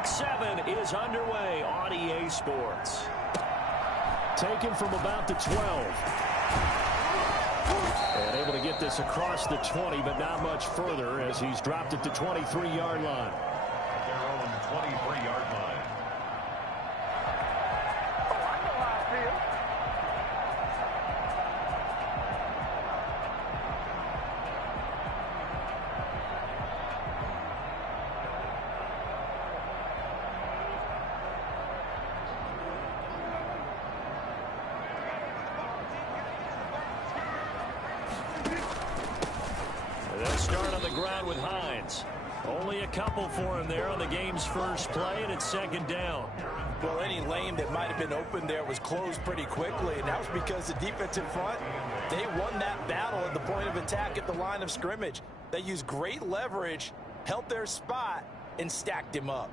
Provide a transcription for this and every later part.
Week 7 is underway on EA Sports. Taken from about the 12. And able to get this across the 20, but not much further as he's dropped it to 23-yard line. Their own 23-yard line. They'll start on the ground with Hines. Only a couple for him there on the game's first play, and it's second down. Well, any lane that might have been open there was closed pretty quickly, and that was because the defensive front, they won that battle at the point of attack at the line of scrimmage. They used great leverage, held their spot, and stacked him up.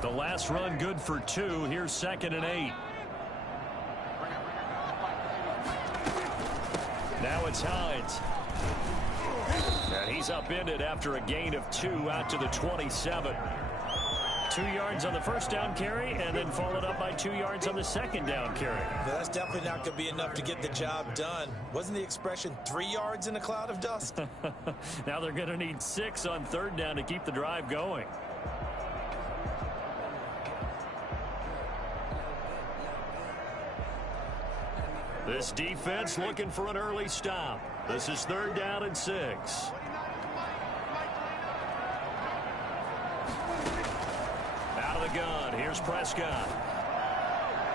The last run good for 2. Here's 2nd and 8. Now it's Hines. And he's upended after a gain of 2 out to the 27. 2 yards on the first down carry, and then followed up by 2 yards on the second down carry. Now, that's definitely not going to be enough to get the job done. Wasn't the expression 3 yards in a cloud of dust? Now they're going to need 6 on third down to keep the drive going. This defense looking for an early stop. This is 3rd down and 6. Out of the gun. Here's Prescott.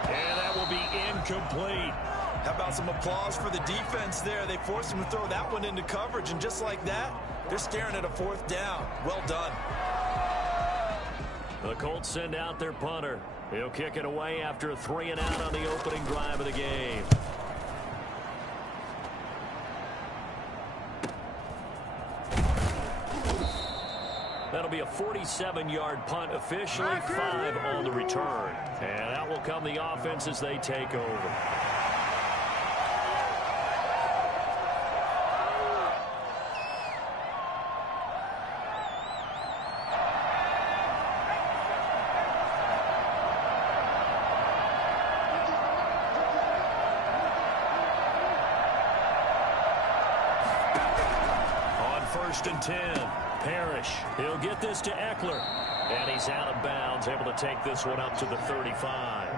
And that will be incomplete. How about some applause for the defense there? They forced him to throw that one into coverage, and just like that, they're staring at a 4th down. Well done. The Colts send out their punter. He'll kick it away after a 3 and out on the opening drive of the game. That'll be a 47-yard punt, officially 5 on the return. And that will come the offense as they take over. On 1st and 10. Parrish. He'll get this to Eckler. And he's out of bounds, able to take this one up to the 35.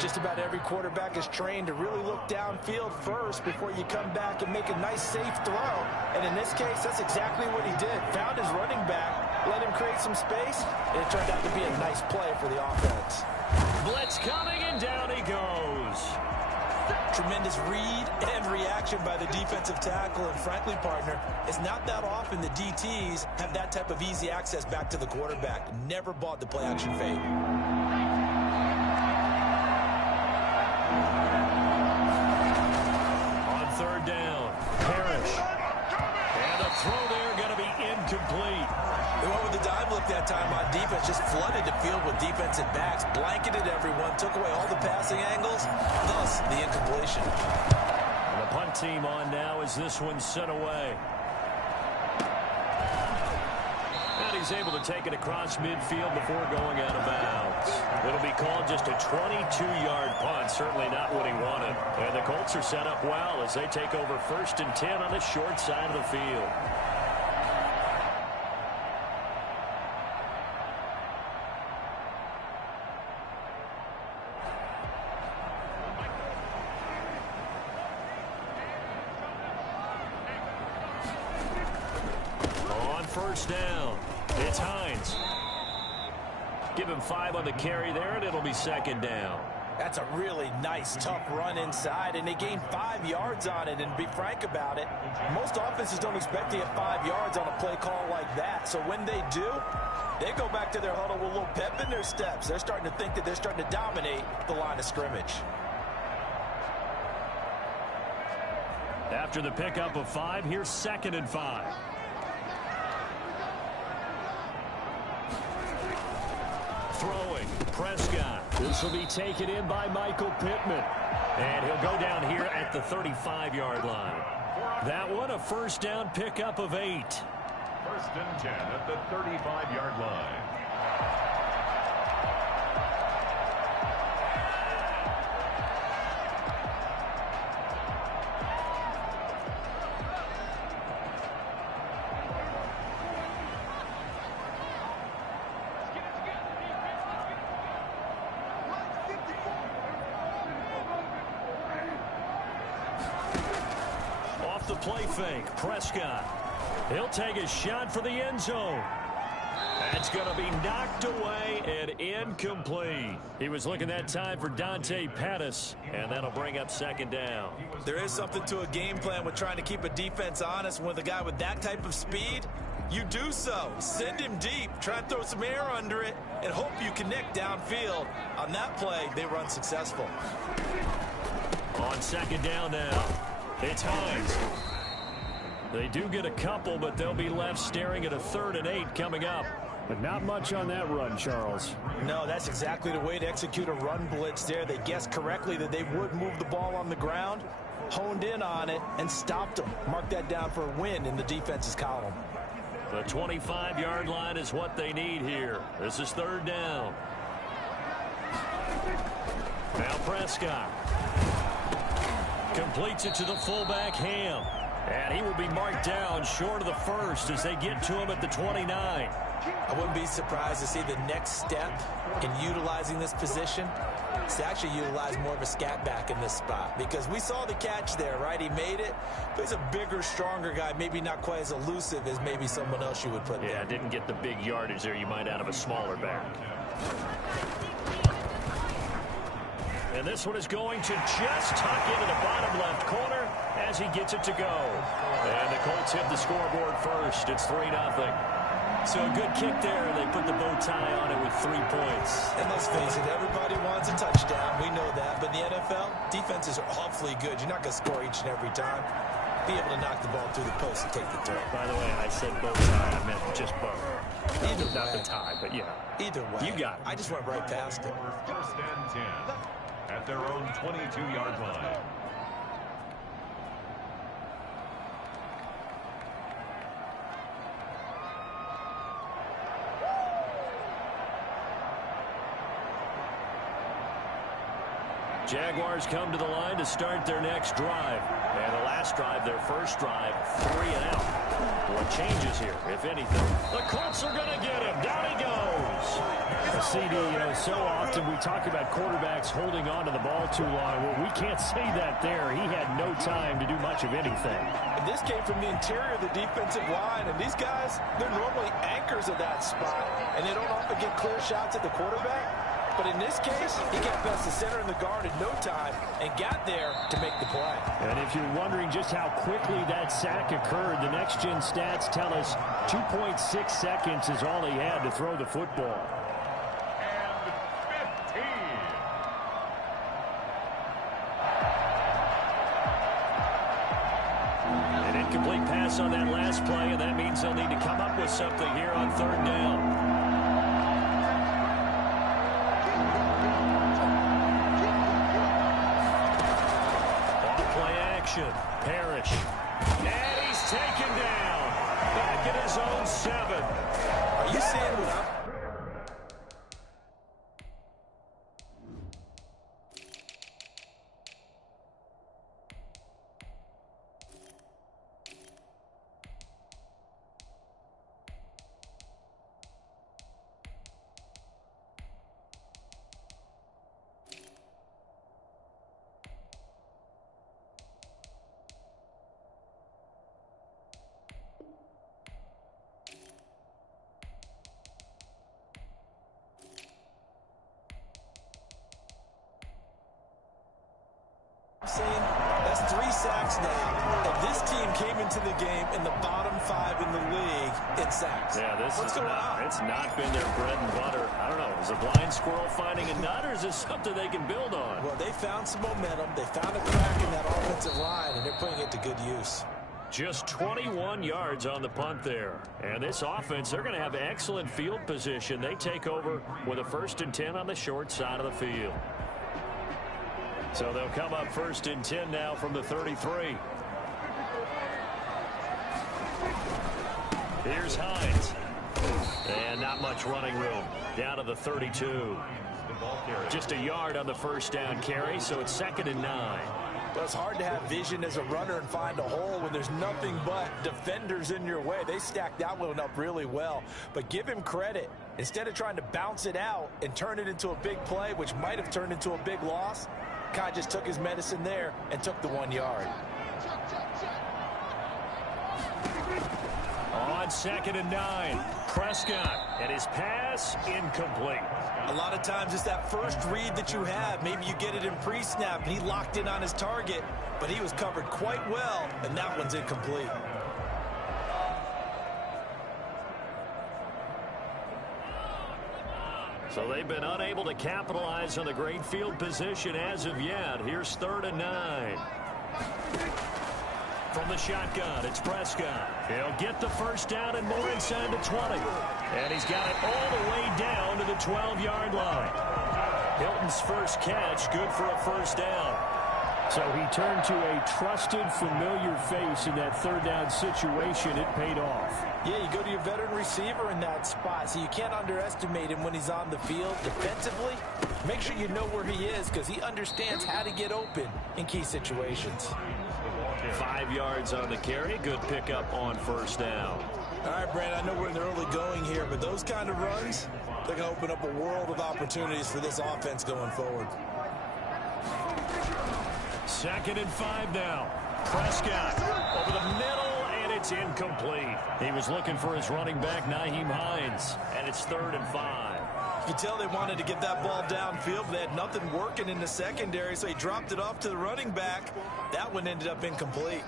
Just about every quarterback is trained to really look downfield first before you come back and make a nice, safe throw. And in this case, that's exactly what he did. Found his running back, let him create some space, and it turned out to be a nice play for the offense. Blitz coming, and down he goes. Tremendous read and reaction by the defensive tackle, and frankly, partner, it's not that often the DTs have that type of easy access back to the quarterback. Never bought the play-action fake. On 3rd down, Parrish. And the throw there going to be incomplete. They went with the dive look that time on defense, just flooded the field with defensive backs, blanketed everyone, took away all the passing angles, thus the incompletion. And the punt team on now as this one's sent away. And he's able to take it across midfield before going out of bounds. It'll be called just a 22-yard punt, certainly not what he wanted. And the Colts are set up well as they take over 1st and 10 on the short side of the field. On 1st down, it's Hines. Give him 5 on the carry there, and it'll be 2nd down. That's a really nice, tough run inside, and they gained 5 yards on it. And to be frank about it, most offenses don't expect to get 5 yards on a play call like that. So when they do, they go back to their huddle with a little pep in their steps. They're starting to think that they're starting to dominate the line of scrimmage. After the pickup of 5, here's 2nd and 5. Throwing, Prescott. This will be taken in by Michael Pittman. And he'll go down here at the 35-yard line. That one a first down pickup of 8. 1st and 10 at the 35-yard line. Off the play fake, Prescott. He'll take a shot for the end zone. That's going to be knocked away and incomplete. He was looking that time for Dante Pettis, and that'll bring up 2nd down. There is something to a game plan with trying to keep a defense honest. With a guy with that type of speed, you do so. Send him deep, try and throw some air under it, and hope you connect downfield. On that play, they were unsuccessful. On 2nd down now, it's Hines. They do get a couple, but they'll be left staring at a 3rd and 8 coming up. But not much on that run, Charles. No, that's exactly the way to execute a run blitz there. They guessed correctly that they would move the ball on the ground, honed in on it, and stopped them. Mark that down for a win in the defense's column. The 25-yard line is what they need here. This is 3rd down. Now Prescott completes it to the fullback, Ham. And he will be marked down short of the 1st as they get to him at the 29. I wouldn't be surprised to see the next step in utilizing this position is to actually utilize more of a scat back in this spot, because we saw the catch there, right? He made it, but he's a bigger, stronger guy, maybe not quite as elusive as maybe someone else you would put there. Yeah, didn't get the big yardage there you might out of a smaller back. And this one is going to just tuck into the bottom left corner as he gets it to go. And the Colts hit the scoreboard first. It's 3-0. So a good kick there, and they put the bow tie on it with 3 points. And let's face it, everybody wants a touchdown. We know that. But in the NFL, defenses are awfully good. You're not going to score each and every time. Be able to knock the ball through the post and take the throw. By the way, I said bow tie. I meant just bow. Either Not way. the tie, but yeah. Either way. You got it. I just went right past it. 1st and 10 at their own 22-yard line. Jaguars come to the line to start their next drive. And the last drive, their first drive, 3 and out. What changes here, if anything? The Colts are going to get him. Down he goes. CD, so often we talk about quarterbacks holding on to the ball too long. Well, we can't say that there. He had no time to do much of anything. And this came from the interior of the defensive line. And these guys, they're normally anchors of that spot. And they don't often get clear shots at the quarterback. But in this case, he got past the center and the guard in no time and got there to make the play. And if you're wondering just how quickly that sack occurred, the next-gen stats tell us 2.6 seconds is all he had to throw the football. And 15. An incomplete pass on that last play, and that means they'll need to come up with something here on 3rd down. Parrish. And he's taken down. Back at his own 7. Are you seeing what I'm... That's 3 sacks now. And this team came into the game in the bottom 5 in the league in sacks. Yeah, What's going on? It's not been their bread and butter. I don't know. Is a blind squirrel finding a nut, or is this something they can build on? Well, they found some momentum. They found a crack in that offensive line, and they're putting it to good use. Just 21 yards on the punt there. And this offense, they're going to have excellent field position. They take over with a 1st and 10 on the short side of the field. So they'll come up 1st and 10 now from the 33. Here's Hines. And not much running room. Down to the 32. Just a yard on the first down carry, so it's 2nd and 9. Well, it's hard to have vision as a runner and find a hole when there's nothing but defenders in your way. They stacked that one up really well. But give him credit. Instead of trying to bounce it out and turn it into a big play, which might have turned into a big loss, Kai just took his medicine there and took the 1 yard. On 2nd and 9, Prescott, and his pass incomplete. A lot of times it's that first read that you have. Maybe you get it in pre-snap, and he locked in on his target, but he was covered quite well, and that one's incomplete. So they've been unable to capitalize on the great field position as of yet. Here's 3rd and 9. From the shotgun, it's Prescott. He'll get the first down and more inside the 20. And he's got it all the way down to the 12-yard line. Hilton's first catch, good for a first down. So he turned to a trusted, familiar face in that 3rd down situation. It paid off. Yeah, you go to your veteran receiver in that spot, so you can't underestimate him when he's on the field defensively. Make sure you know where he is because he understands how to get open in key situations. 5 yards on the carry. Good pickup on first down. All right, Brand, I know we're in the early going here, but those kind of runs, they're going to open up a world of opportunities for this offense going forward. 2nd and 5 now. Prescott over the middle, and it's incomplete. He was looking for his running back, Nyheim Hines, and it's 3rd and 5. You can tell they wanted to get that ball downfield, but they had nothing working in the secondary, so he dropped it off to the running back. That one ended up incomplete.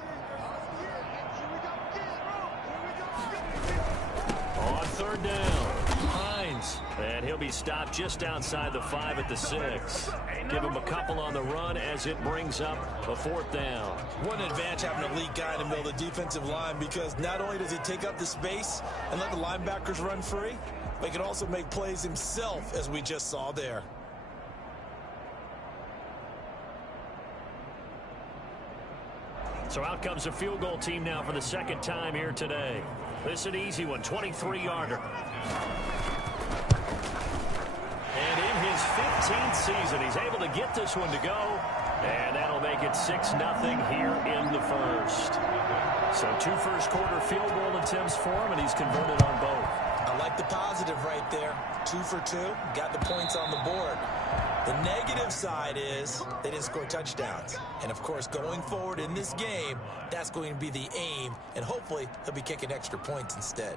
On 3rd down, Hines, and he'll be stopped just outside the 5 at the 6. Give him a couple on the run as it brings up a 4th down. What an advantage having an elite guy in the middle of the defensive line, because not only does he take up the space and let the linebackers run free, but he can also make plays himself, as we just saw there. So out comes a field goal team now for the 2nd time here today. This is an easy one, 23-yarder. And in his 15th season, he's able to get this one to go. And that'll make it 6-0 here in the first. So 2 first-quarter field goal attempts for him, and he's converted on both. I like the positive right there. 2 for 2, got the points on the board. The negative side is they didn't score touchdowns. And, of course, going forward in this game, that's going to be the aim, and hopefully he'll be kicking extra points instead.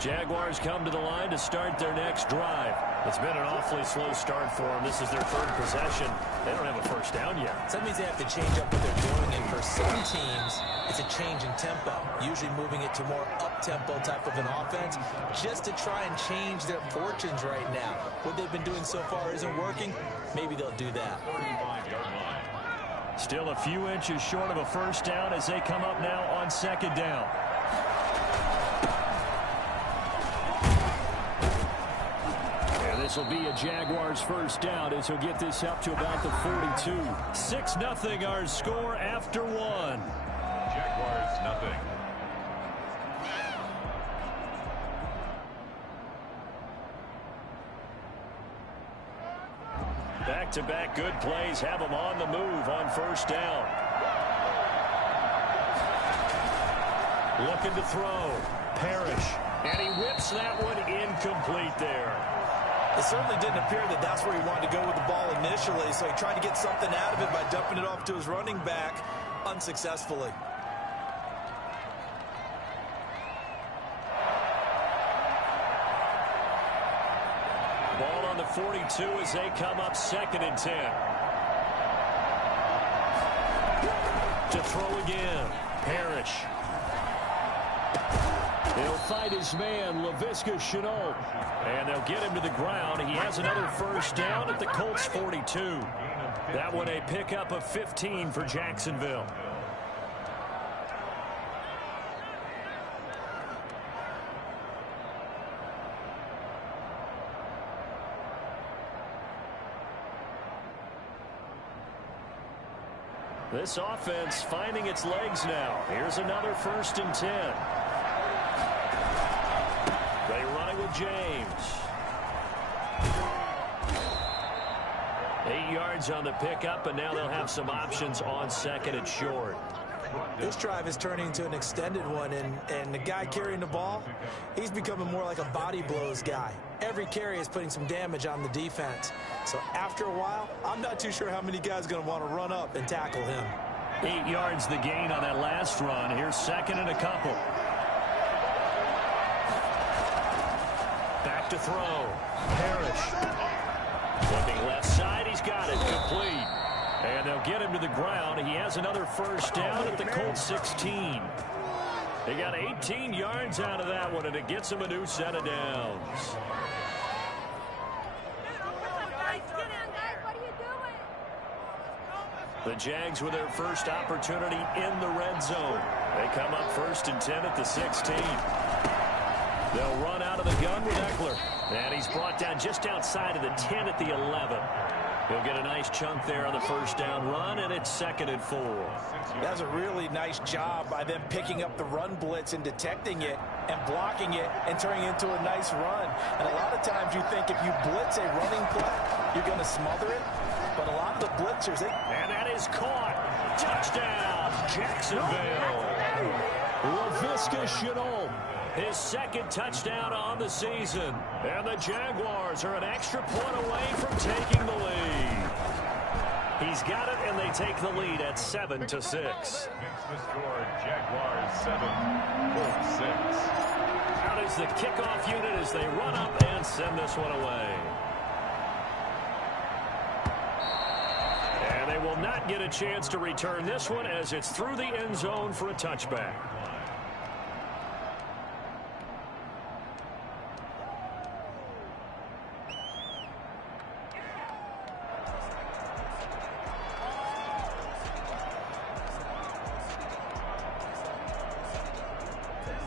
Jaguars come to the line to start their next drive. It's been an awfully slow start for them. This is their 3rd possession. They don't have a first down yet. So that means they have to change up what they're doing, and for some teams, it's a change in tempo, usually moving it to more up-tempo type of an offense, just to try and change their fortunes right now. What they've been doing so far isn't working. Maybe they'll do that. Still a few inches short of a first down as they come up now on 2nd down. This will be a Jaguars first down as he'll get this up to about the 42. 6-0 our score after 1. Jaguars nothing. Back-to-back good plays have them on the move on first down. Looking to throw. Parrish. And he whips that one incomplete there. It certainly didn't appear that that's where he wanted to go with the ball initially, so he tried to get something out of it by dumping it off to his running back unsuccessfully. Ball on the 42 as they come up 2nd and 10. To throw again. Parrish. He'll fight his man, Laviska Shenault. And they'll get him to the ground. He has another first down at the Colts 42. That one a pickup of 15 for Jacksonville. This offense finding its legs now. Here's another 1st and 10. They run it with James. 8 yards on the pickup, and now they'll have some options on 2nd and short. This drive is turning into an extended one, and the guy carrying the ball, he's becoming more like a body blows guy. Every carry is putting some damage on the defense. So after a while, I'm not too sure how many guys are going to want to run up and tackle him. 8 yards the gain on that last run. Here's 2nd and a couple. Back to throw. Parrish. Looking left side, he's got it. Complete. And they'll get him to the ground. He has another 1st down at the Colts 16. He got 18 yards out of that one, and it gets him a new set of downs. The Jags with their first opportunity in the red zone. They come up 1st and 10 at the 16. They'll run out of the gun with Eckler. And he's brought down just outside of the 10 at the 11. He'll get a nice chunk there on the 1st down run, and it's 2nd and 4. That's a really nice job by them picking up the run blitz and detecting it and blocking it and turning it into a nice run. And a lot of times you think if you blitz a running play, you're going to smother it. But a lot of the blitzers, and that is caught. Touchdown, Jacksonville. Laviska Shenault, his 2nd touchdown on the season. And the Jaguars are an extra point away from taking the lead. He's got it, and they take the lead at 7-6. Makes the score, Jaguars 7, Colts 6. Out is the kickoff unit as they run up and send this one away. And they will not get a chance to return this one as it's through the end zone for a touchback.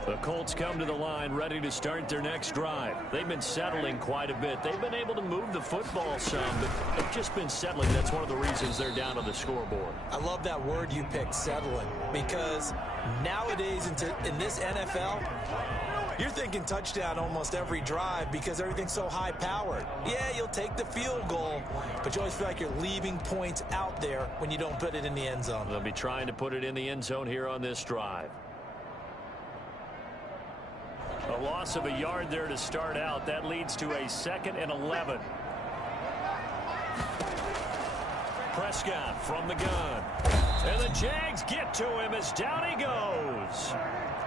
The Colts come to the line ready to start their next drive. They've been settling quite a bit. They've been able to move the football some, but they've just been settling. That's one of the reasons they're down on the scoreboard. I love that word you picked, settling, because nowadays in this NFL, you're thinking touchdown almost every drive because everything's so high-powered. Yeah, you'll take the field goal, but you always feel like you're leaving points out there when you don't put it in the end zone. They'll be trying to put it in the end zone here on this drive. A loss of a yard there to start out. That leads to a 2nd and 11. Prescott from the gun. And the Jags get to him as down he goes.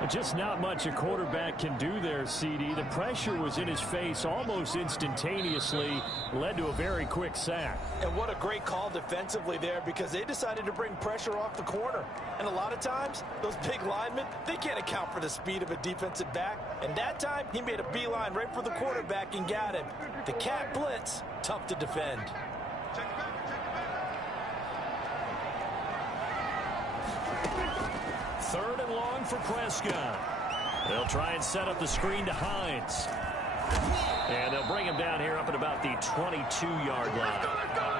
Just not much a quarterback can do there, CD. The pressure was in his face almost instantaneously, led to a very quick sack. And what a great call defensively there, because they decided to bring pressure off the corner. And a lot of times, those big linemen, they can't account for the speed of a defensive back. And that time, he made a beeline right for the quarterback and got him. The cat blitz, tough to defend. 3rd and long for Prescott. They'll try and set up the screen to Hines. And they'll bring him down here up at about the 22-yard line.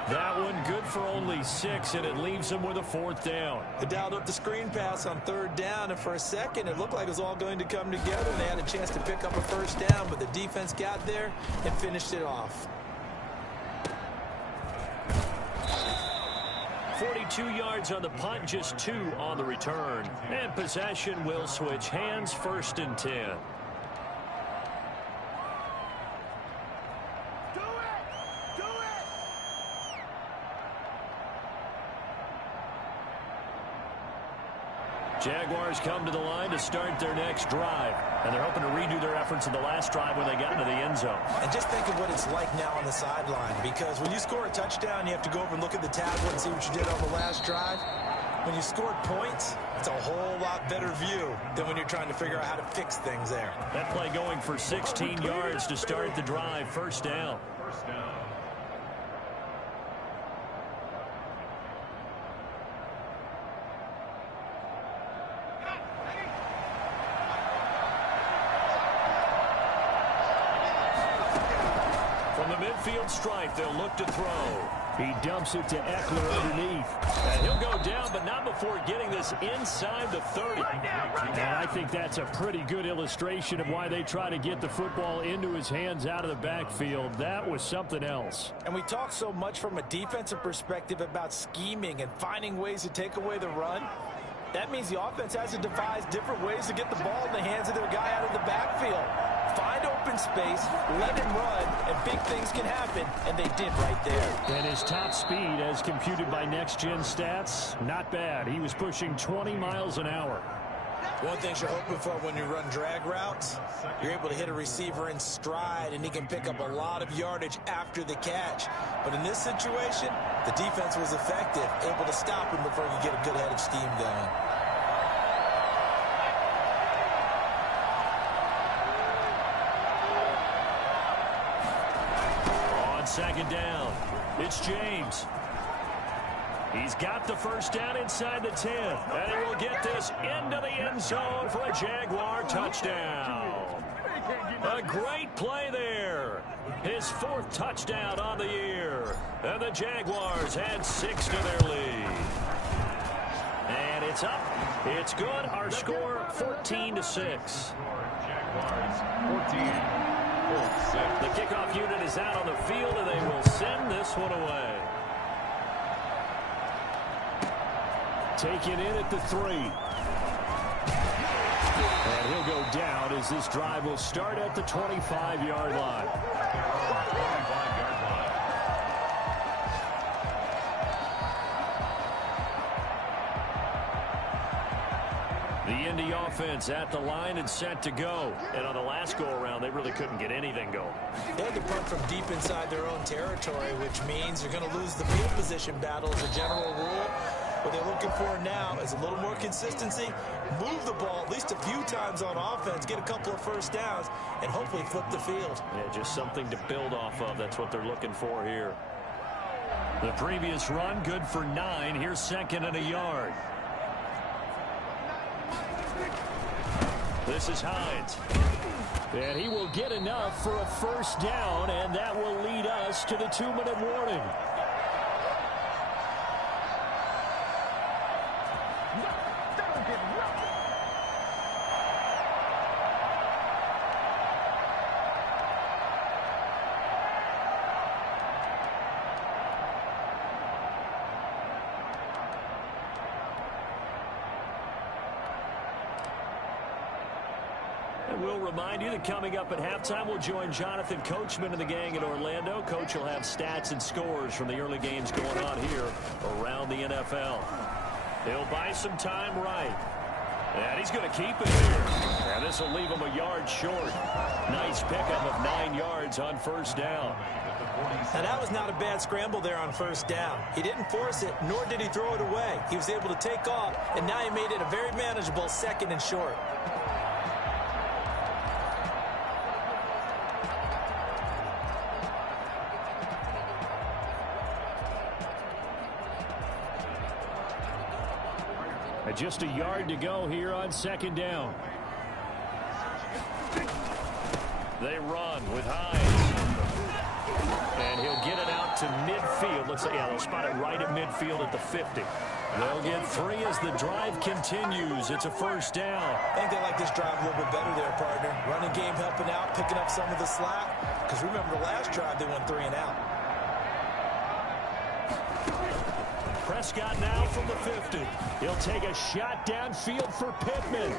That one good for only 6, and it leaves him with a 4th down. They dialed up the screen pass on 3rd down, and for a second, it looked like it was all going to come together, and they had a chance to pick up a 1st down, but the defense got there and finished it off. 42 yards on the punt, just 2 on the return. And possession will switch hands, 1st and 10. Jaguars come to the line to start their next drive. And they're hoping to redo their efforts in the last drive when they got into the end zone. And just think of what it's like now on the sideline, because when you score a touchdown, you have to go over and look at the tablet and see what you did on the last drive. When you scored points, it's a whole lot better view than when you're trying to figure out how to fix things there. That play going for 16 yards to start the drive, 1st down. From the midfield stripe, they'll look to throw. He dumps it to Eckler underneath. And he'll go down, but not before getting this inside the 30. And I think that's a pretty good illustration of why they try to get the football into his hands out of the backfield. That was something else. And we talk so much from a defensive perspective about scheming and finding ways to take away the run. That means the offense has to devise different ways to get the ball in the hands of their guy out of the backfield. Find open space, let him run, and big things can happen, and they did right there. And his top speed, as computed by Next Gen Stats, not bad. He was pushing 20 miles an hour. One thing you're hoping for when you run drag routes, you're able to hit a receiver in stride, and he can pick up a lot of yardage after the catch. But in this situation, the defense was effective, able to stop him before he could get a good head of steam going. On second down, it's James. He's got the first down inside the 10. And he will get this into the end zone for a Jaguar touchdown. A great play there. His 4th touchdown on the year. And the Jaguars add 6 to their lead. And it's up. It's good. Our score 14-6. Jaguars 14. The kickoff unit is out on the field, and they will send this one away. Taken in at the 3. And he'll go down as this drive will start at the 25-yard line. The Indy offense at the line and set to go. And on the last go-around, they really couldn't get anything going. They had to punt from deep inside their own territory, which means you're going to lose the field position battle as a general rule. What they're looking for now is a little more consistency, move the ball at least a few times on offense, get a couple of first downs, and hopefully flip the field. Yeah, just something to build off of. That's what they're looking for here. The previous run, good for 9. Here's 2nd and a yard. This is Hines. And he will get enough for a first down, and that will lead us to the 2-minute warning. We'll remind you that coming up at halftime, we'll join Jonathan Coachman and the gang in Orlando. Coach will have stats and scores from the early games going on here around the NFL. He'll buy some time right. And he's going to keep it here. And this will leave him a yard short. Nice pickup of 9 yards on first down. Now, that was not a bad scramble there on first down. He didn't force it, nor did he throw it away. He was able to take off, and now he made it a very manageable 2nd and short. Just a yard to go here on 2nd down. They run with Hines. And he'll get it out to midfield. Looks like, yeah, they'll spot it right at midfield at the 50. They'll get 3 as the drive continues. It's a first down. I think they like this drive a little bit better there, partner. Running game helping out, picking up some of the slack. Because remember the last drive, they went 3 and out. Prescott now from the 50. He'll take a shot downfield for Pittman.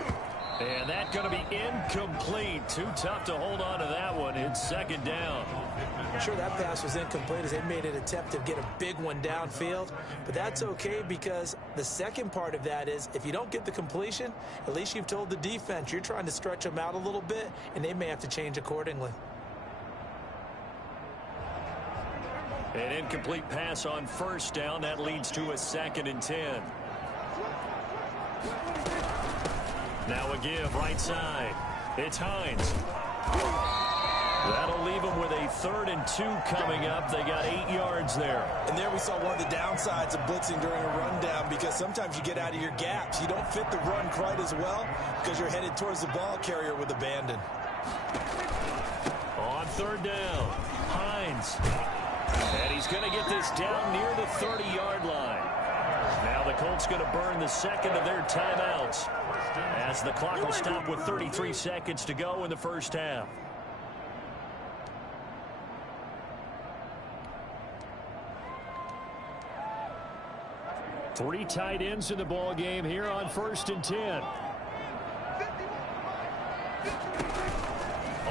And that's going to be incomplete. Too tough to hold on to that one. It's 2nd down. I'm sure that pass was incomplete as they made an attempt to get a big one downfield. But that's okay because the second part of that is if you don't get the completion, at least you've told the defense you're trying to stretch them out a little bit, and they may have to change accordingly. An incomplete pass on first down. That leads to a 2nd and 10. Now a give right side. It's Hines. That'll leave them with a 3rd and 2 coming up. They got 8 yards there. And there we saw one of the downsides of blitzing during a rundown because sometimes you get out of your gaps. You don't fit the run quite as well because you're headed towards the ball carrier with abandon. On 3rd down, Hines. And he's going to get this down near the 30-yard line. Now the Colts going to burn the second of their timeouts as the clock will stop with 33 seconds to go in the first half. Three tight ends in the ball game here on 1st and 10.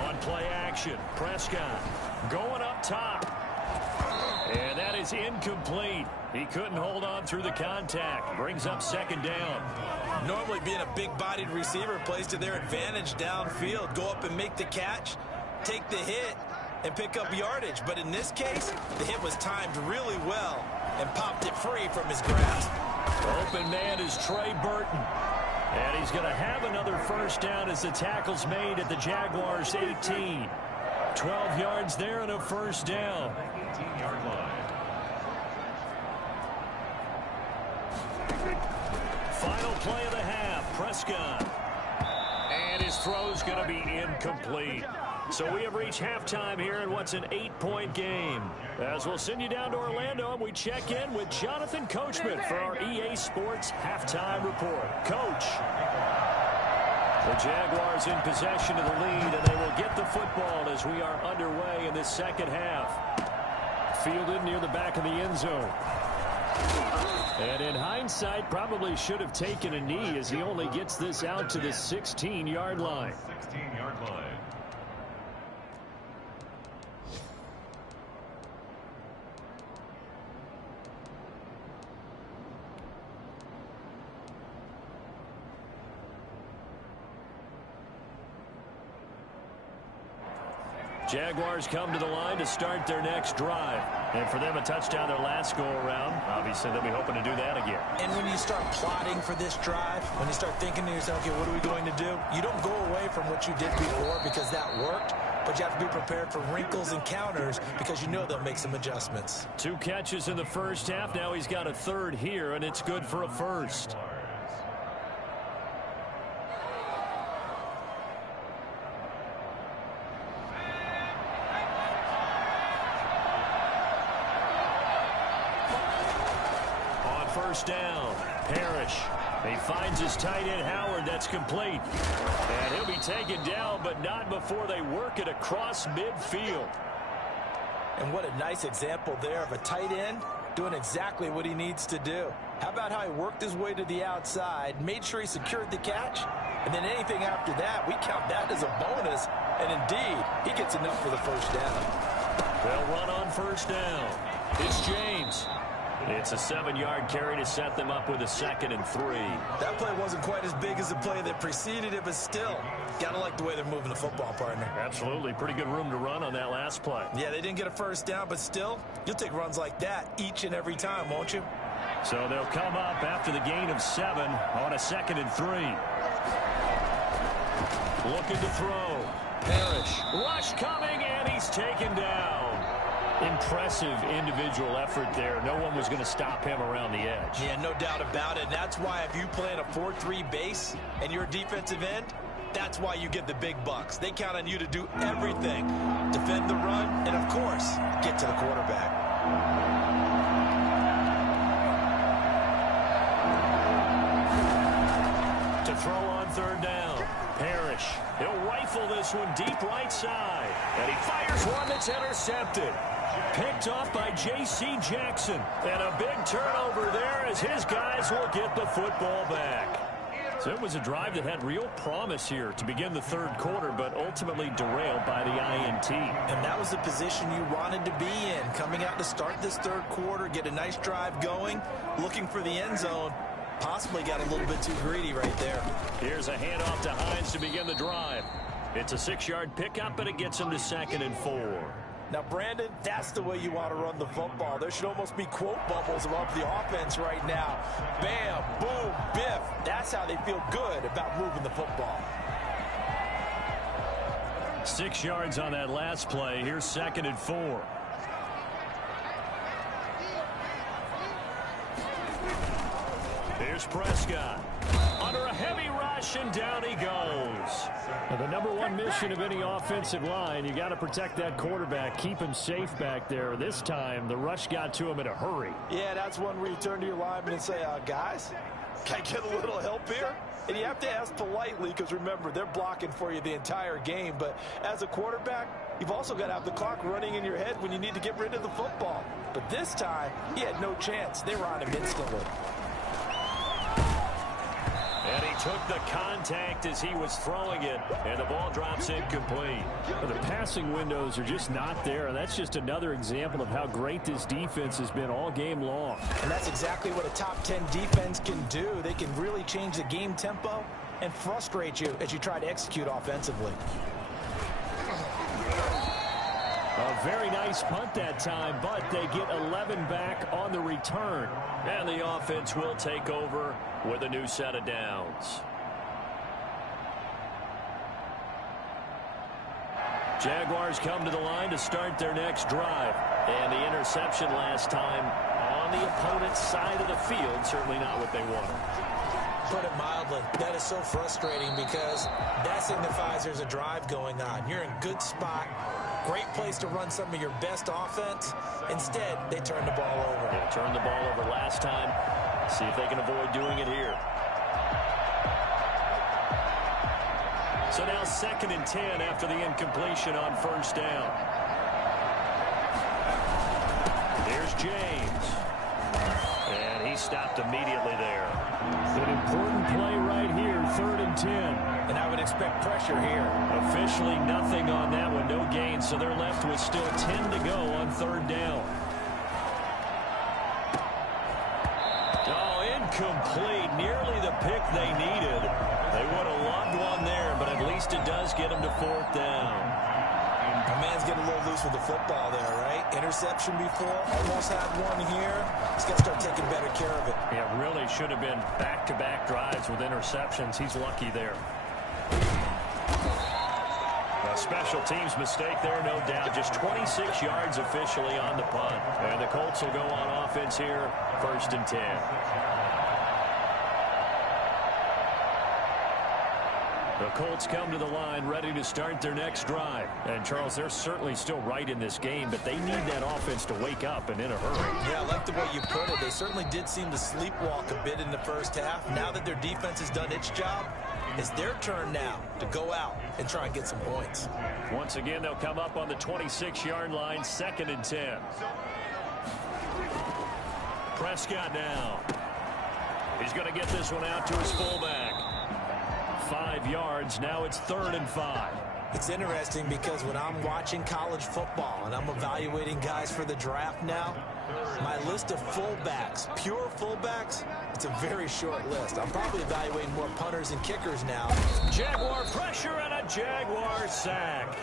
On play action, Prescott going up top. And that is incomplete. He couldn't hold on through the contact. Brings up 2nd down. Normally being a big-bodied receiver plays to their advantage downfield. Go up and make the catch, take the hit, and pick up yardage. But in this case, the hit was timed really well and popped it free from his grasp. Open man is Trey Burton. And he's going to have another first down as the tackle's made at the Jaguars' 18. 12 yards there and a first down. 18-yard line. Final play of the half, Prescott. And his throw's going to be incomplete. So we have reached halftime here in what's an 8-point game. As we'll send you down to Orlando, and we check in with Jonathan Coachman for our EA Sports Halftime Report. Coach. The Jaguars in possession of the lead, and they will get the football as we are underway in this second half. Fielded near the back of the end zone. And in hindsight, probably should have taken a knee as he only gets this out to the 16-yard line. 16-yard line. Jaguars come to the line to start their next drive. And for them, a touchdown their last go-around. Obviously, they'll be hoping to do that again. And when you start plotting for this drive, when you start thinking to yourself, okay, what are we going to do? You don't go away from what you did before because that worked, but you have to be prepared for wrinkles and counters because you know they'll make some adjustments. 2 catches in the first half. Now he's got a third here, and it's good for a first. First down. Parrish. He finds his tight end Howard. That's complete. And he'll be taken down, but not before they work it across midfield. And what a nice example there of a tight end doing exactly what he needs to do. How about how he worked his way to the outside, made sure he secured the catch, and then anything after that, we count that as a bonus. And indeed, he gets enough for the first down. They'll run on first down. It's James. It's a 7-yard carry to set them up with a 2nd and 3. That play wasn't quite as big as the play that preceded it, but still, gotta like the way they're moving the football, partner. Absolutely. Pretty good room to run on that last play. Yeah, they didn't get a first down, but still, you'll take runs like that each and every time, won't you? So they'll come up after the gain of 7 on a 2nd and 3. Looking to throw. Parrish. Rush coming, and he's taken down. Impressive individual effort there. No one was going to stop him around the edge. Yeah, no doubt about it. That's why if you play in a 4-3 base and you're a defensive end, that's why you get the big bucks. They count on you to do everything. Defend the run and, of course, get to the quarterback. To throw on 3rd down. Parrish. He'll rifle this one deep right side. And he fires one that's intercepted. Picked off by J.C. Jackson. And a big turnover there as his guys will get the football back. So it was a drive that had real promise here to begin the 3rd quarter, but ultimately derailed by the INT. And that was the position you wanted to be in. Coming out to start this 3rd quarter, get a nice drive going, looking for the end zone. Possibly got a little bit too greedy right there. Here's a handoff to Hines to begin the drive. It's a 6-yard pickup, and it gets him to 2nd and 4. Now, Brandon, that's the way you want to run the football. There should almost be quote bubbles above the offense right now. Bam, boom, biff. That's how they feel good about moving the football. 6 yards on that last play. Here's 2nd and 4. Here's Prescott. Under a heavy rush. rush, and down he goes. Well, the number one mission of any offensive line, you got to protect that quarterback, keep him safe back there. This time, the rush got to him in a hurry. Yeah, that's one where you turn to your lineman and say, guys, can I get a little help here? And you have to ask politely because, remember, they're blocking for you the entire game. But as a quarterback, you've also got to have the clock running in your head when you need to get rid of the football. But this time, he had no chance. They were on him instantly. And he took the contact as he was throwing it, and the ball drops incomplete. Well, the passing windows are just not there, and that's just another example of how great this defense has been all game long. And that's exactly what a top 10 defense can do. They can really change the game tempo and frustrate you as you try to execute offensively. A very nice punt that time, but they get 11 back on the return. And the offense will take over with a new set of downs. Jaguars come to the line to start their next drive. And the interception last time on the opponent's side of the field, certainly not what they wanted. Put it mildly, that is so frustrating because that signifies there's a drive going on. You're in good spot. Great place to run some of your best offense. Instead, they turn the ball over. Yeah, turned the ball over last time. See if they can avoid doing it here. So now 2nd and 10 after the incompletion on first down. There's James. And he stopped immediately there. An important play right here, 3rd and 10. And I would expect pressure here. Officially nothing on that one, no gain, so they're left with still 10 to go on 3rd down. Oh, incomplete, nearly the pick they needed. They would have loved one there, but at least it does get them to 4th down. The man's getting a little loose with the football there, right? Interception before, almost had one here. He's got to start taking better care of it. Yeah, really should have been back-to-back drives with interceptions. He's lucky there. A special teams mistake there, no doubt. Just 26 yards officially on the punt. And the Colts will go on offense here, 1st and 10. The Colts come to the line ready to start their next drive. And, Charles, they're certainly still right in this game, but they need that offense to wake up and in a hurry. Yeah, I like the way you put it. They certainly did seem to sleepwalk a bit in the first half. Now that their defense has done its job, it's their turn now to go out and try and get some points. Once again, they'll come up on the 26-yard line, 2nd and 10. Prescott now. He's going to get this one out to his fullback. 5 yards. Now it's 3rd and 5. It's interesting because when I'm watching college football and I'm evaluating guys for the draft now, my list of fullbacks, pure fullbacks, it's a very short list. I'm probably evaluating more punters and kickers now. Jaguar pressure and a Jaguar sack.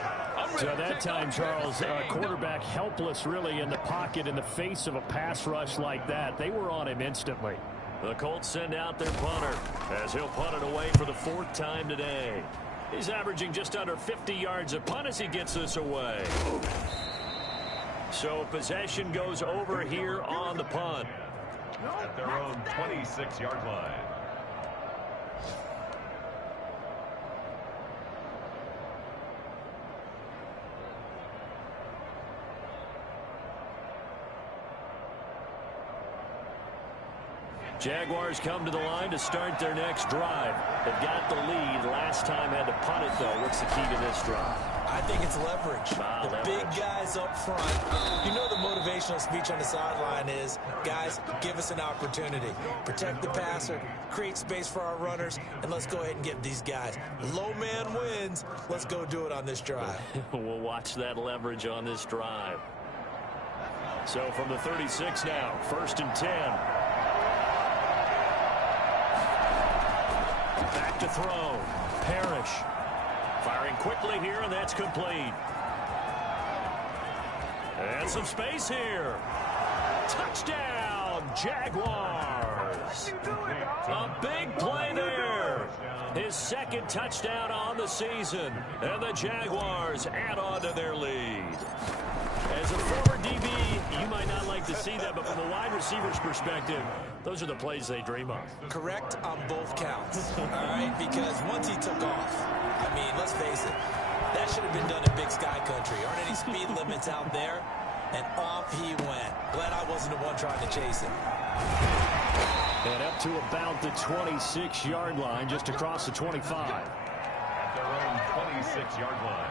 So that time, Charles, quarterback helpless really in the pocket in the face of a pass rush like that. They were on him instantly. The Colts send out their punter as he'll punt it away for the 4th time today. He's averaging just under 50 yards a punt as he gets this away. So possession goes over here on the punt. At their own 26-yard line. Jaguars come to the line to start their next drive. They've got the lead. Last time had to punt it, though. What's the key to this drive? I think it's leverage. The big guys up front. You know the motivational speech on the sideline is, guys, give us an opportunity. Protect the passer, create space for our runners, and let's go ahead and get these guys. Low man wins. Let's go do it on this drive. We'll watch that leverage on this drive. So from the 36 now, 1st and 10. Back to throw. Parrish. Firing quickly here, and that's complete. And some space here. Touchdown, Jaguars. Jaguars. A big play there. His second touchdown on the season. And the Jaguars add on to their lead. As a former DB, you might not like to see that, but from a wide receiver's perspective, those are the plays they dream of. Correct on both counts, all right? Because once he took off, I mean, let's face it, that should have been done in Big Sky Country. Aren't any speed limits out there? And off he went. Glad I wasn't the one trying to chase him. And up to about the 26-yard line, just across the 25. At their own 26-yard line.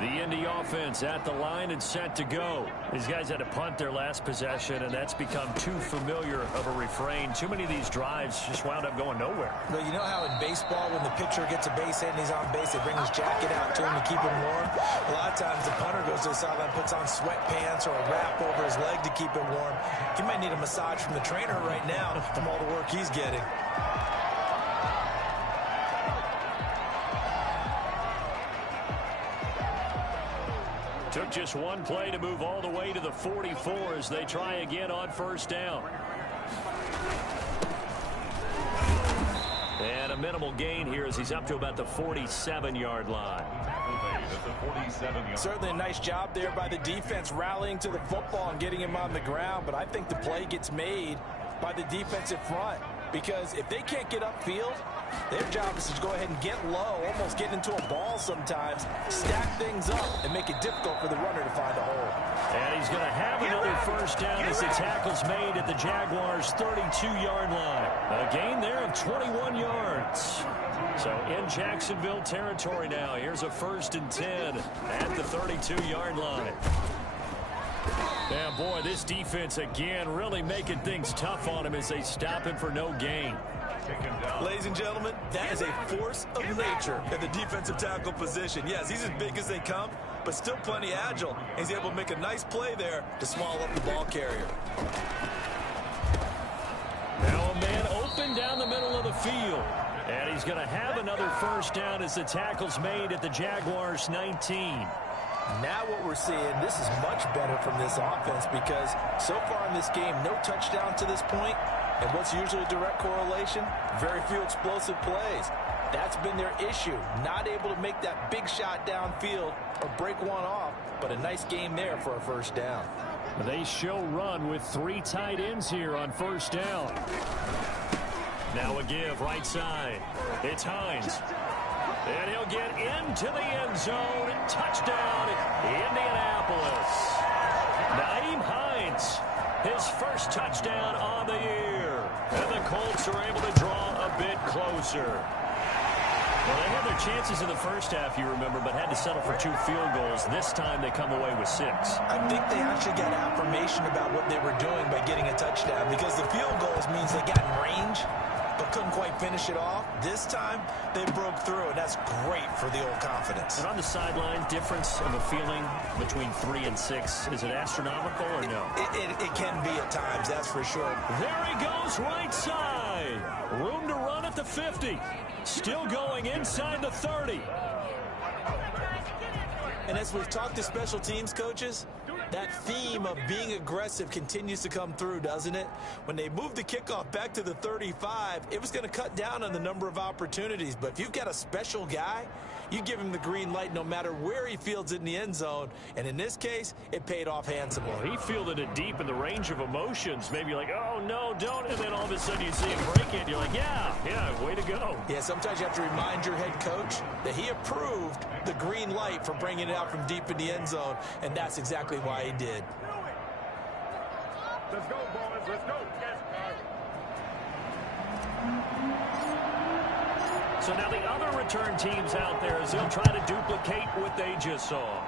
The Indy offense at the line and set to go. These guys had to punt their last possession, and that's become too familiar of a refrain. Too many of these drives just wound up going nowhere. But you know how in baseball, when the pitcher gets a base hit and he's on base, they bring his jacket out to him to keep him warm? A lot of times the punter goes to the sideline, puts on sweatpants or a wrap over his leg to keep him warm. He might need a massage from the trainer right now from all the work he's getting. Took just one play to move all the way to the 44 as they try again on first down. And a minimal gain here as he's up to about the 47-yard line. Certainly a nice job there by the defense rallying to the football and getting him on the ground, but I think the play gets made by the defensive front because if they can't get upfield, their job is to go ahead and get low, almost get into a ball sometimes, stack things up, and make it difficult for the runner to find a hole. And he's going to have another first down as the tackle's made at the Jaguars' 32-yard line. A gain there of 21 yards. So in Jacksonville territory now. Here's a 1st and 10 at the 32-yard line. And boy, this defense again really making things tough on him as they stop him for no gain. Ladies and gentlemen, that is a force of nature in the defensive tackle position. Yes, he's as big as they come, but still plenty agile. He's able to make a nice play there to swallow up the ball carrier. Now a man open down the middle of the field. And he's going to have another first down as the tackle's made at the Jaguars' 19. Now what we're seeing, this is much better from this offense because so far in this game, no touchdown to this point. And what's usually a direct correlation? Very few explosive plays. That's been their issue. Not able to make that big shot downfield or break one off, but a nice game there for a first down. They show run with 3 tight ends here on first down. Now a give right side. It's Hines. And he'll get into the end zone. Touchdown, Indianapolis. Nyheim Hines, his first touchdown on the year. And the Colts are able to draw a bit closer. Well, they had their chances in the first half, you remember, but had to settle for 2 field goals. This time they come away with 6. I think they actually got affirmation about what they were doing by getting a touchdown because the field goals means they got in range but couldn't quite finish it off. This time, they broke through, and that's great for the old confidence. And on the sideline, difference of a feeling between 3 and 6, is it astronomical or no? It can be at times, that's for sure. There he goes right side. Room to run at the 50. Still going inside the 30. And as we've talked to special teams coaches, that theme of being aggressive continues to come through, doesn't it? When they moved the kickoff back to the 35, it was going to cut down on the number of opportunities. But if you've got a special guy, you give him the green light no matter where he fields it in the end zone. And in this case, it paid off handsomely. Well, he fielded it deep in the range of emotions. Maybe like, oh, no, don't. And then all of a sudden you see him break it. You're like, yeah, way to go. Yeah, sometimes you have to remind your head coach that he approved the green light for bringing it out from deep in the end zone. And that's exactly why he did. Let's go, boys. Let's go. So now the other return teams out there as they'll try to duplicate what they just saw.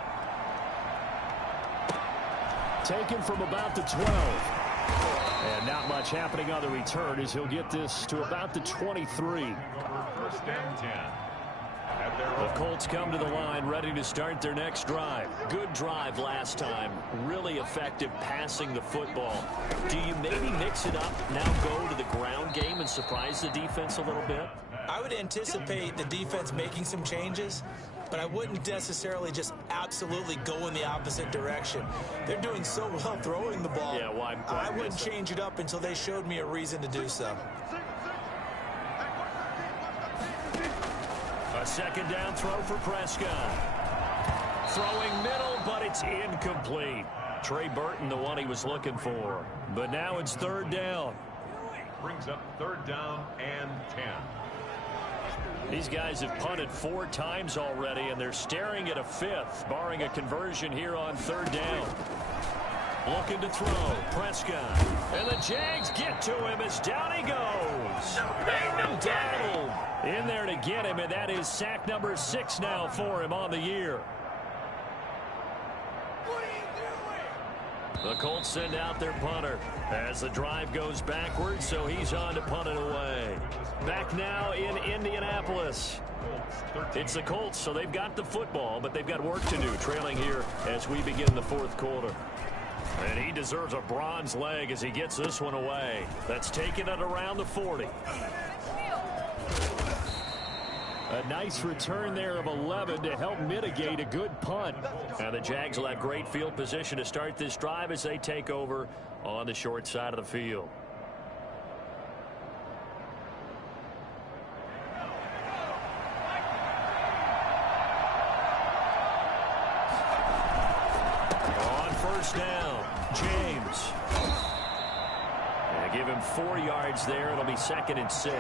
Taken from about the 12. And not much happening on the return as he'll get this to about the 23. First and 10. The Colts come to the line ready to start their next drive. Good drive last time. Really effective passing the football. Do you maybe mix it up, now go to the ground game and surprise the defense a little bit? I would anticipate the defense making some changes. but I wouldn't necessarily just absolutely go in the opposite direction. They're doing so well throwing the ball. Yeah, why I wouldn't change it up until they showed me a reason to do so. A second down throw for Prescott. Throwing middle, but it's incomplete. Trey Burton, the one he was looking for. But now it's third down. Brings up third down and 10. These guys have punted 4 times already, and they're staring at a fifth, barring a conversion here on third down. Looking to throw. Prescott. And the Jags get to him as down he goes. Donald in there to get him, and that is sack number 6 now for him on the year. The Colts send out their punter as the drive goes backwards, so he's on to punt it away. Back now in Indianapolis. It's the Colts, so they've got the football, but they've got work to do, trailing here as we begin the fourth quarter. And he deserves a bronze leg as he gets this one away. That's taken at around the 40. A nice return there of 11 to help mitigate a good punt. Now the Jags will have great field position to start this drive as they take over on the short side of the field. On first down, James. Give him 4 yards there. It'll be 2nd and 6.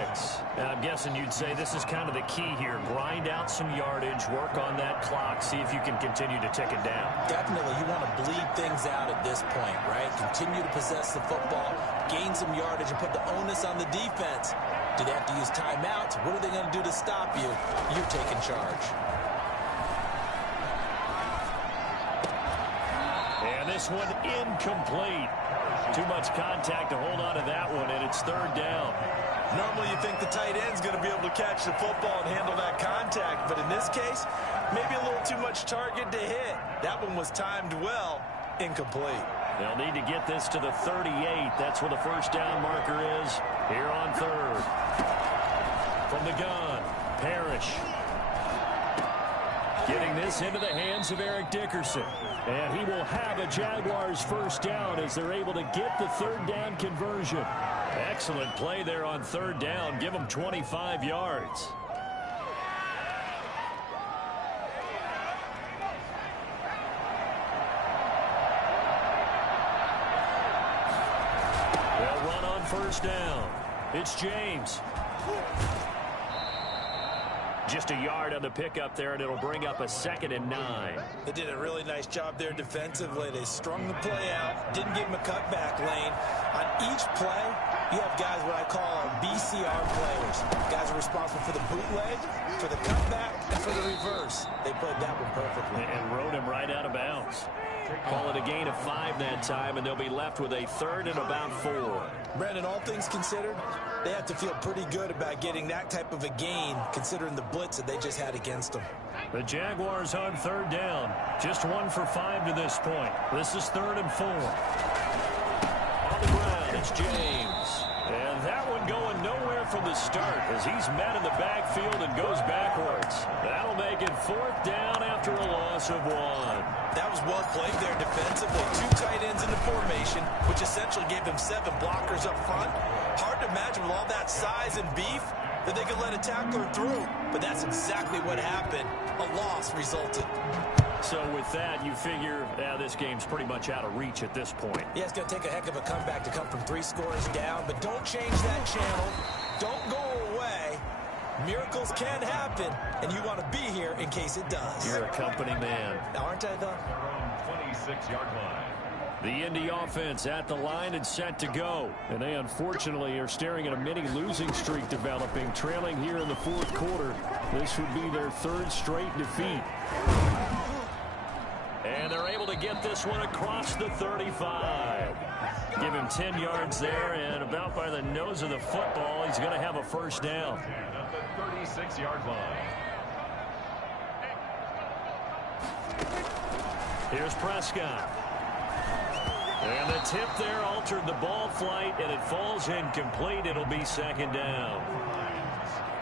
And I'm guessing you'd say this is kind of the key here. Grind out some yardage, work on that clock, see if you can continue to tick it down. Definitely. You want to bleed things out at this point, right? Continue to possess the football, gain some yardage, and put the onus on the defense. Do they have to use timeouts? What are they going to do to stop you? You're taking charge. And this one incomplete. Too much contact to hold on to that one, and it's third down. Normally you think the tight end's going to be able to catch the football and handle that contact, but in this case, maybe a little too much target to hit. That one was timed well, incomplete. They'll need to get this to the 38. That's where the first down marker is here on third. From the gun, Parrish. Getting this into the hands of Eric Dickerson. And he will have a Jaguars first down as they're able to get the third down conversion. Excellent play there on third down. Give them 25 yards. They'll run on first down. It's James. Just a yard on the pickup there, and it'll bring up a 2nd and 9. They did a really nice job there defensively. They strung the play out, didn't give him a cutback lane. On each play, you have guys what I call BCR players. Guys are responsible for the bootleg, for the cutback, and for the reverse. They played that one perfectly. And rode him right out of bounds. Call it a gain of 5 that time, and they'll be left with a 3rd and about 4. Brandon, all things considered, they have to feel pretty good about getting that type of a gain, considering the blitz that they just had against them. The Jaguars on third down. Just 1 for 5 to this point. This is 3rd and 4. On the ground, it's James. And that one going nowhere from the start as he's met in the backfield and goes backwards. That'll make it 4th down after a loss of 1. That was well played there defensively. 2 tight ends in the formation, which essentially gave them 7 blockers up front. Hard to imagine with all that size and beef that they could let a tackler through. But that's exactly what happened. A loss resulted. So with that, you figure this game's pretty much out of reach at this point. Yeah, it's going to take a heck of a comeback to come from 3 scores down. But don't change that channel. Don't go away. Miracles can happen, and you want to be here in case it does. You're a company man. Aren't I, though? Around 26-yard line. The Indy offense at the line and set to go. And they unfortunately are staring at a mini losing streak developing, trailing here in the fourth quarter. This would be their 3rd straight defeat. And they're able to get this one across the 35. Give him 10 yards there, and about by the nose of the football, he's going to have a first down. At the 36-yard line. Here's Prescott. And the tip there altered the ball flight, and it falls incomplete. It'll be 2nd down.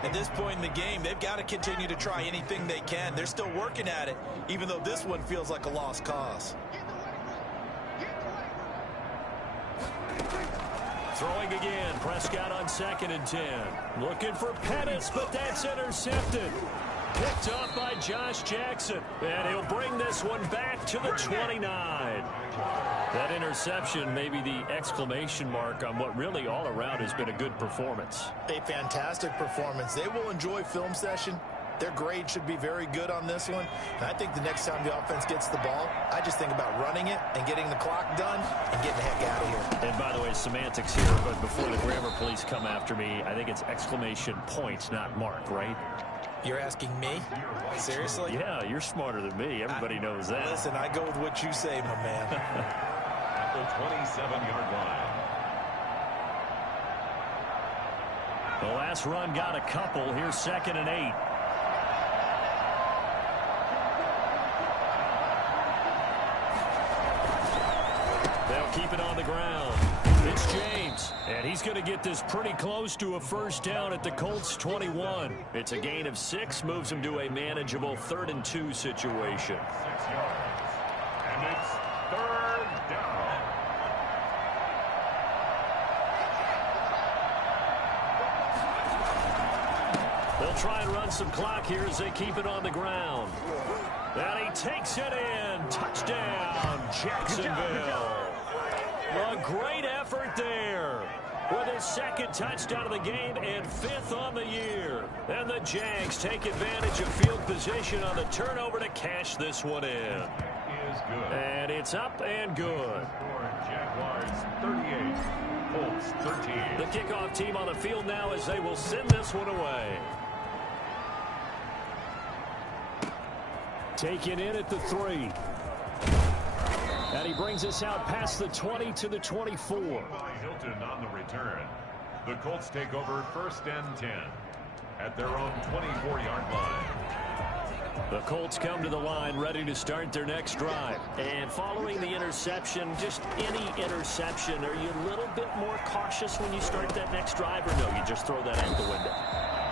At this point in the game, they've got to continue to try anything they can. They're still working at it, even though this one feels like a lost cause. Throwing again, Prescott on 2nd and 10. Looking for Pettis, but that's intercepted. Picked off by Josh Jackson, and he'll bring this one back to the 29. That interception may be the exclamation mark on what really all around has been a good performance. A fantastic performance. They will enjoy film session. Their grade should be very good on this one. And I think the next time the offense gets the ball, I just think about running it and getting the clock done and getting the heck out of here. And by the way, semantics here, but before the grammar police come after me, I think it's exclamation point, not mark, right? You're asking me? Seriously? Yeah, you're smarter than me. Everybody knows that. Listen, I go with what you say, my man. At the 27-yard line. The last run got a couple. Here's 2nd and 8. They'll keep it on the ground. It's James, and he's going to get this pretty close to a first down at the Colts 21. It's a gain of 6, moves him to a manageable 3rd and 2 situation. 6 yards. And it's 3rd down. They'll try and run some clock here as they keep it on the ground. And he takes it in. Touchdown, Jacksonville. A great effort there with his 2nd touchdown of the game and 5th on the year. And the Jags take advantage of field position on the turnover to cash this one in. Is good. And it's up and good. Jaguars 38, Colts 13. The kickoff team on the field now as they will send this one away. Taken in at the 3. And he brings us out past the 20 to the 24. By Hilton on the return. The Colts take over 1st and 10 at their own 24-yard line. The Colts come to the line ready to start their next drive. And following the interception, just any interception, are you a little bit more cautious when you start that next drive, or no, you just throw that out the window?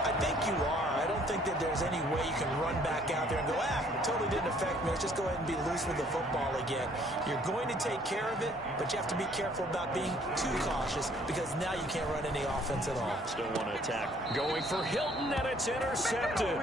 I think you are. I don't think that there's any way you can run back out there and go, it totally didn't affect me. Let's just go ahead and be loose with the football again. You're going to take care of it, but you have to be careful about being too cautious because now you can't run any offense at all. Still want to attack. Going for Hilton, and it's intercepted.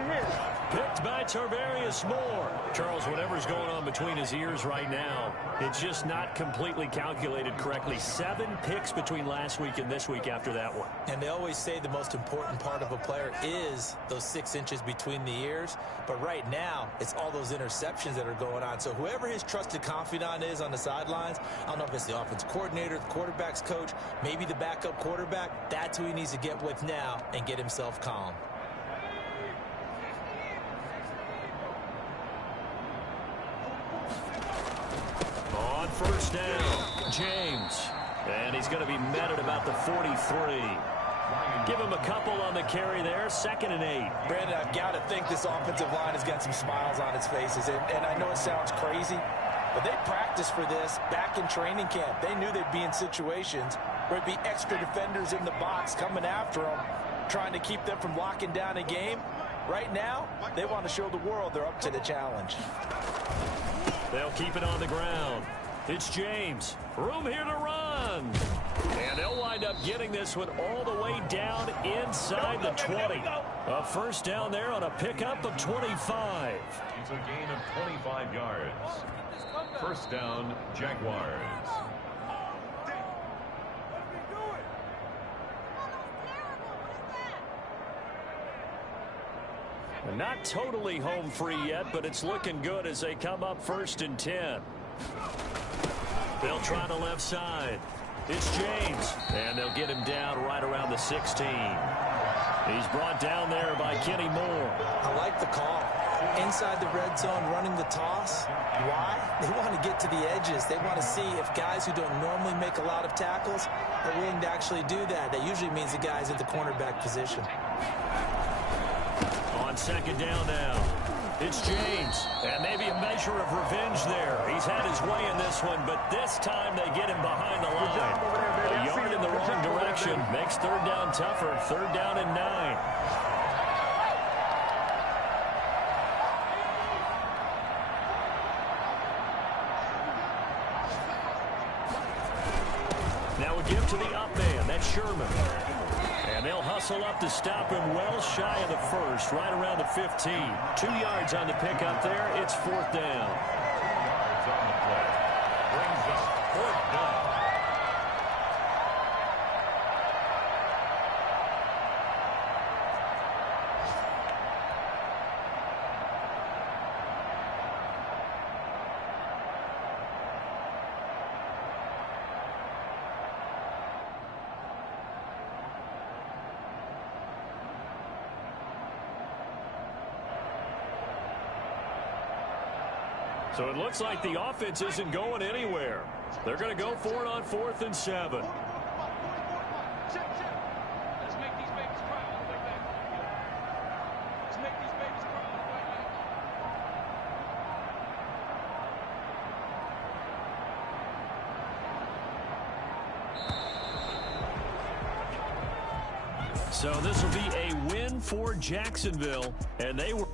Picked by Tarvarius Moore. Charles, whatever's going on between his ears right now, it's just not completely calculated correctly. 7 picks between last week and this week after that one. And they always say the most important part of a player is those 6 inches between the ears. But right now, it's all those interceptions that are going on. So whoever his trusted confidant is on the sidelines, I don't know if it's the offense coordinator, the quarterback's coach, maybe the backup quarterback, that's who he needs to get with now and get himself calm. On first down, James. And he's going to be met at about the 43. Give him a couple on the carry there. 2nd and 8. Brandon, I've got to think this offensive line has got some smiles on its faces. And I know it sounds crazy, but they practiced for this back in training camp. They knew they'd be in situations where it'd be extra defenders in the box coming after them, trying to keep them from locking down a game. Right now, they want to show the world they're up to the challenge. They'll keep it on the ground. It's James. Room here to run. And they'll wind up getting this one all the way down inside the 20. A first down there on a pickup of 25. It's a gain of 25 yards. First down, Jaguars. Not totally home free yet, but it's looking good as they come up 1st and 10. They'll try the left side. It's James, and they'll get him down right around the 16. He's brought down there by Kenny Moore. I like the call. Inside the red zone, running the toss. Why? They want to get to the edges. They want to see if guys who don't normally make a lot of tackles are willing to actually do that. That usually means the guys at the cornerback position. On 2nd down now, it's James, and maybe a measure of revenge there. He's had his way in this one, but this time they get him behind the line. A yard in the wrong direction makes 3rd down tougher. 3rd down and 9. Sherman. And they'll hustle up to stop him well shy of the first, right around the 15. 2 yards on the pickup there. It's 4th down. 2 yards on the play. Brings up 4th down. So it looks like the offense isn't going anywhere. They're going to go for it on 4th and 7. Let's make these babies cry all the way back. Let's make these babies cry all the way back. So this will be a win for Jacksonville, and they were